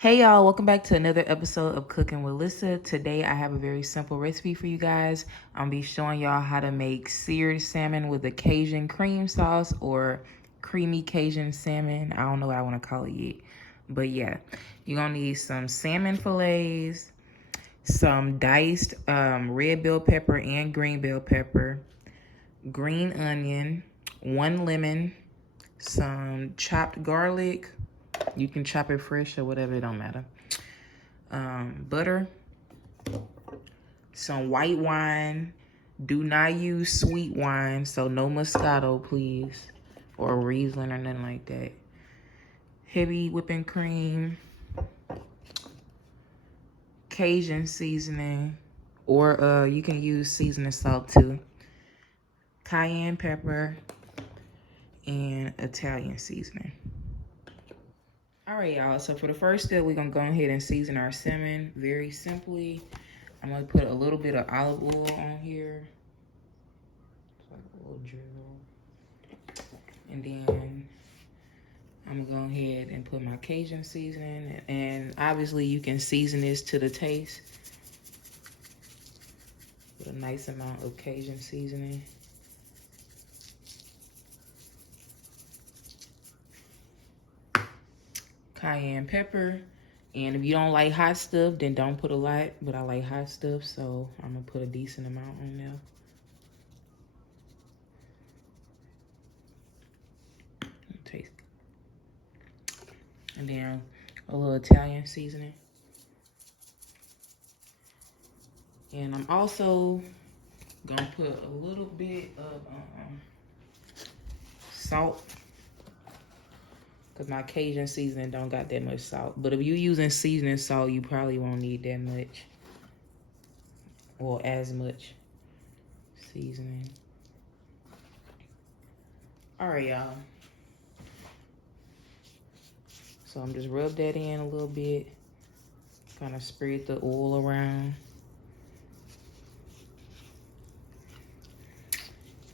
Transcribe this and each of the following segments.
Hey y'all, welcome back to another episode of Cooking with Lissa. Today I have a very simple recipe for you guys. I'm gonna be showing y'all how to make seared salmon with a Cajun cream sauce or creamy Cajun salmon. I don't know what I want to call it yet. But yeah, you're gonna need some salmon fillets, some diced red bell pepper and green bell pepper, green onion, 1 lemon, some chopped garlic. You can chop it fresh or whatever, it don't matter. Butter, some white wine. Do not use sweet wine, so no Moscato, please, or Riesling or nothing like that. Heavy whipping cream, Cajun seasoning, or you can use seasoning salt too. Cayenne pepper, and Italian seasoning. All right, y'all, so for the first step, we're gonna go ahead and season our salmon very simply. I'm gonna put a little bit of olive oil on here. It's like a little drizzle. And then I'm gonna go ahead and put my Cajun seasoning. And obviously you can season this to the taste with a nice amount of Cajun seasoning. Cayenne pepper. And if you don't like hot stuff, then don't put a lot, but I like hot stuff, so I'm gonna put a decent amount on there. Taste. And then a little Italian seasoning. And I'm also gonna put a little bit of salt, because my Cajun seasoning don't got that much salt. But if you're using seasoning salt, you probably won't need that much, or as much seasoning. All right, y'all. So I'm just rub that in a little bit, kind of spread the oil around.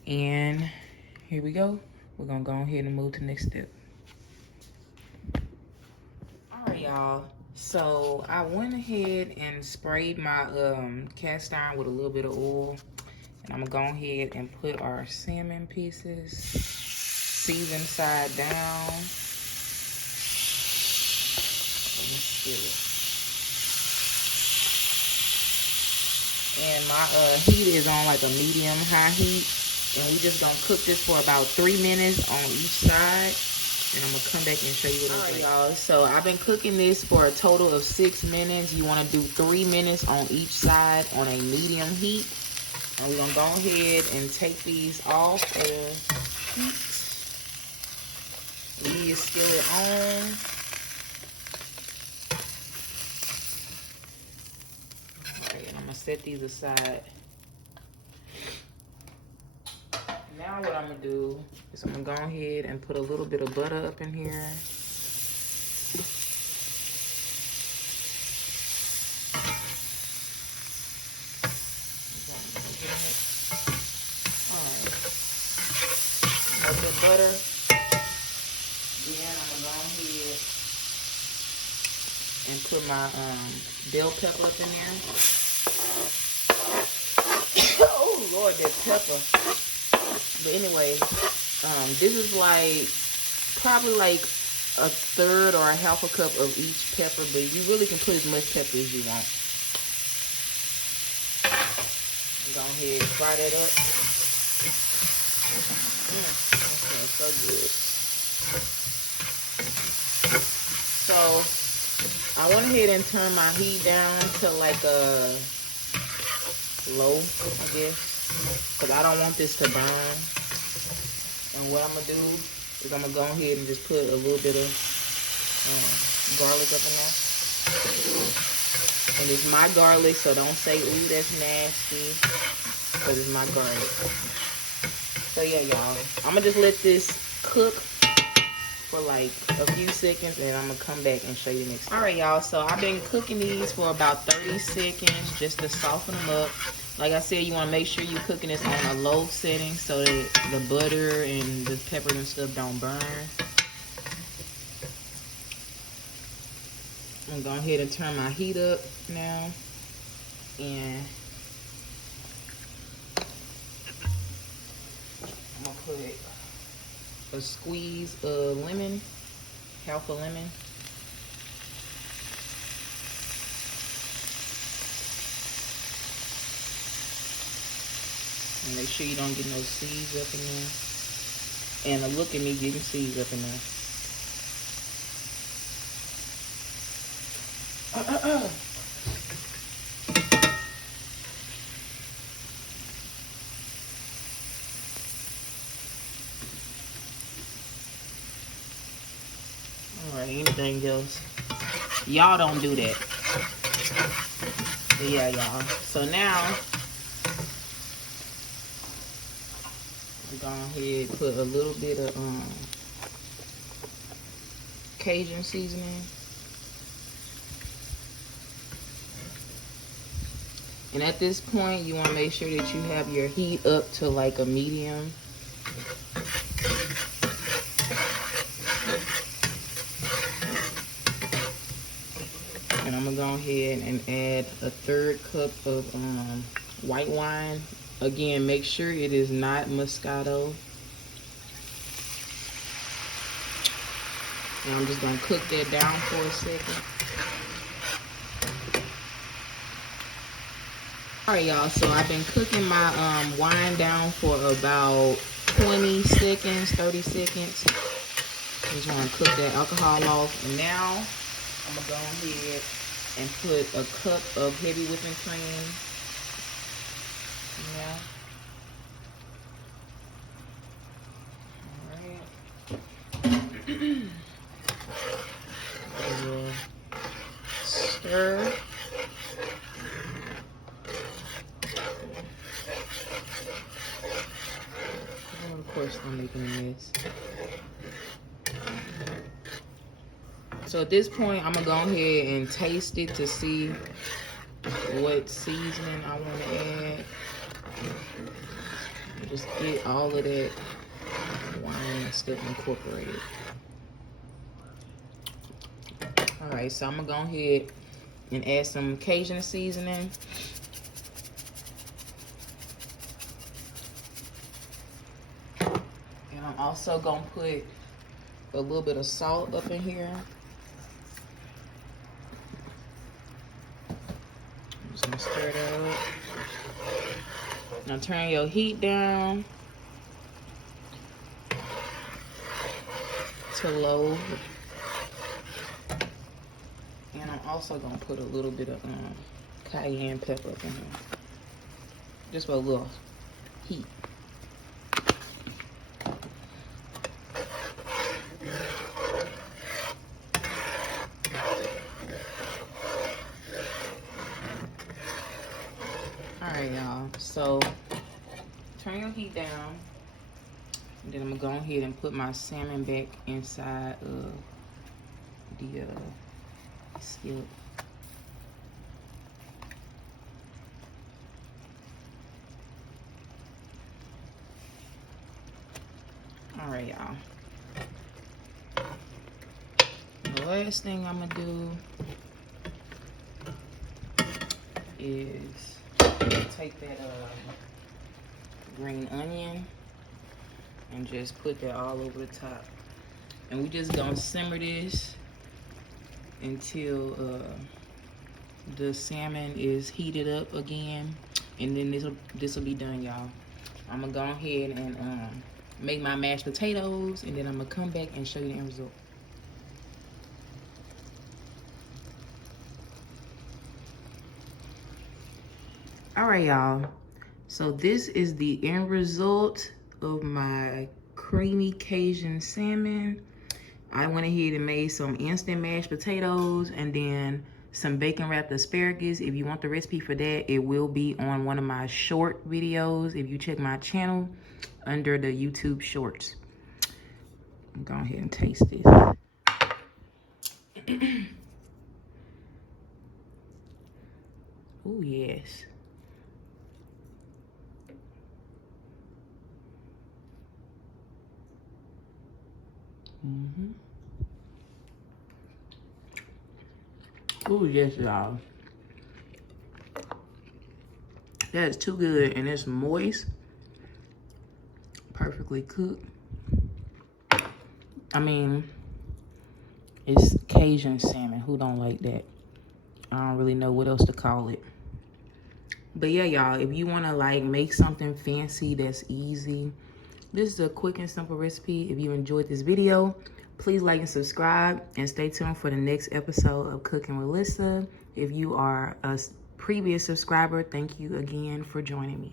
And here we go. We're gonna go ahead and move to the next step. All right, y'all. So I went ahead and sprayed my cast iron with a little bit of oil. And I'm gonna go ahead and put our salmon pieces, season side down. And my heat is on like a medium high heat. And we just gonna cook this for about 3 minutes on each side. And I'm gonna come back and show you what it looks like. All right, y'all. So I've been cooking this for a total of 6 minutes. You wanna do 3 minutes on each side on a medium heat. And we're gonna go ahead and take these off of heat. Leave your skillet on. Okay, and I'm gonna set these aside. Now what I'm gonna do is I'm gonna go ahead and put a little bit of butter up in here. Butter. Then I'm gonna go ahead and put my bell pepper up in there. Oh Lord, that pepper. But anyway, this is like probably like a third or a half a cup of each pepper, but you really can put as much pepper as you want. Go ahead and fry that up. So good. So I went ahead and turned my heat down to like a low, I guess, because I don't want this to burn. And what I'm gonna do is I'm gonna go ahead and just put a little bit of garlic up in there. And it's my garlic, so don't say, ooh, that's nasty, because it's my garlic. So yeah, y'all, I'm gonna just let this cook for like a few seconds, and I'm gonna come back and show you the next step. All right, y'all, so I've been cooking these for about 30 seconds just to soften them up. Like I said, you wanna make sure you're cooking this on a low setting so that the butter and the pepper and stuff don't burn. I'm gonna go ahead and turn my heat up now. And I'm gonna put a squeeze of lemon, half a lemon. And make sure you don't get no seeds up in there. And look at me getting seeds up in there. Alright, anything else? Y'all don't do that. But yeah, y'all. So now, we're going ahead and put a little bit of Cajun seasoning. And at this point, you want to make sure that you have your heat up to like a medium. And I'm going to go ahead and add a 1/3 cup of white wine. Again, make sure it is not Moscato. And I'm just going to cook that down for a second. Alright, y'all, so I've been cooking my wine down for about 20 seconds, 30 seconds. Just want to cook that alcohol off. And now I'm going to go ahead and put a cup of heavy whipping cream. Yeah. Alright. Stir. Of course, I'm making a mess. So at this point, I'm gonna go ahead and taste it to see what seasoning I want to add. Just get all of that wine and stuff incorporated. All right, so I'm gonna go ahead and add some Cajun seasoning. And I'm also gonna put a little bit of salt up in here. I'm just gonna stir that up. Now turn your heat down to low. And I'm also gonna put a little bit of cayenne pepper up in here. Just for a little heat. Alright, y'all. So turn your heat down. And then I'm gonna go ahead and put my salmon back inside of the skillet. Alright, y'all. The last thing I'm gonna do is take that green onion and just put that all over the top. And we just gonna simmer this until the salmon is heated up again, and then this will be done, y'all. I'm gonna go ahead and make my mashed potatoes, and then I'm gonna come back and show you the end result. All right, y'all. So this is the end result of my creamy Cajun salmon. I went ahead and made some instant mashed potatoes and then some bacon wrapped asparagus. If you want the recipe for that, it will be on one of my short videos. If you check my channel under the YouTube shorts. I'm going ahead and taste this. Oh, yes. Ooh, yes, y'all. That is too good, and it's moist. Perfectly cooked. I mean, it's Cajun salmon. Who don't like that? I don't really know what else to call it. But yeah, y'all, if you want to like make something fancy that's easy, this is a quick and simple recipe. If you enjoyed this video, please like and subscribe, and stay tuned for the next episode of Cooking with Lissa. If you are a previous subscriber, thank you again for joining me.